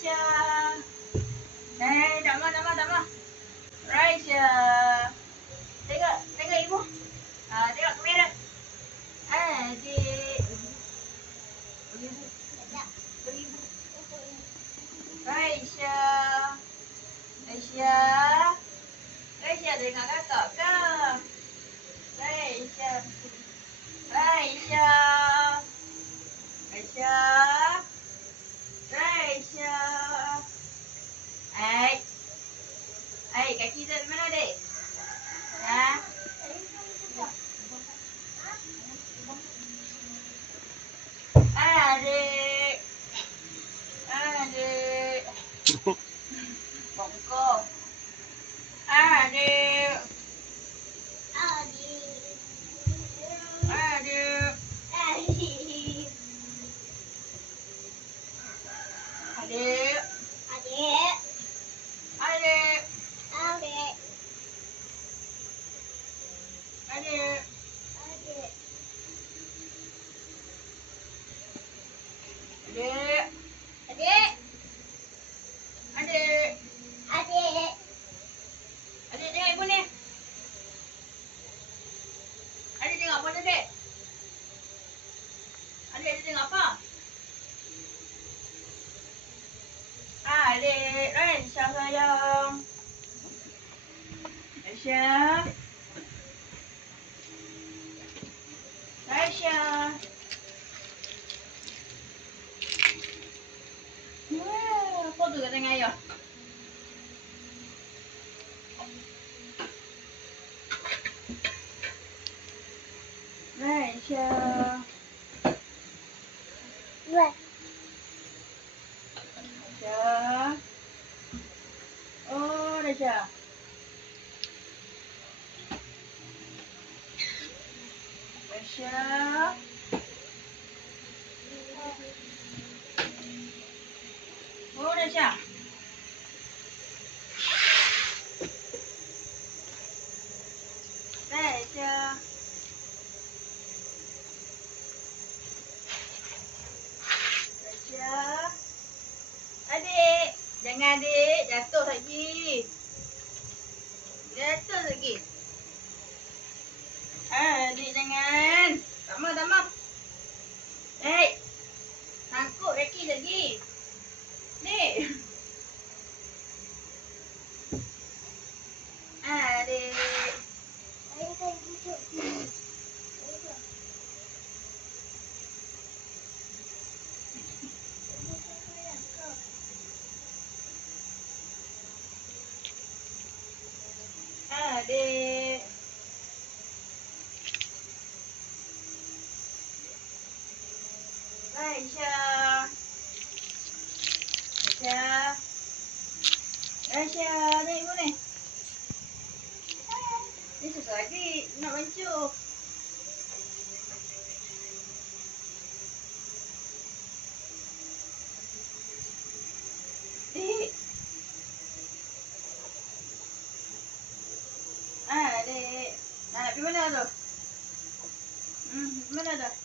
Raisya. Tak mah. Raisya. Tengok ibu. Tengok kamera. Adik. Bagi ibu. Raisya. Raisya tengok kakak ke? Raisya. Kaki tu mana adik? Adik. Bongkok. Adik. Adik tengok ibu ni. Adik tengok apa tu, Dek? Adik tengok apa? Adik, Raisya sayang. Raisya. Apa tu kat tangan ayah? Raisya. Oh, Raisya. Oh, Raisya. Adik, jangan adik, jatuh lagi. Adik jangan. Tak mau. Sangkut kaki lagi. Dik. Adik. Adik. Raisya. Ni ibu ni. Ni susah lagi nak bancuh. Dik. Adik. Nak pergi mana tu? Mana tu?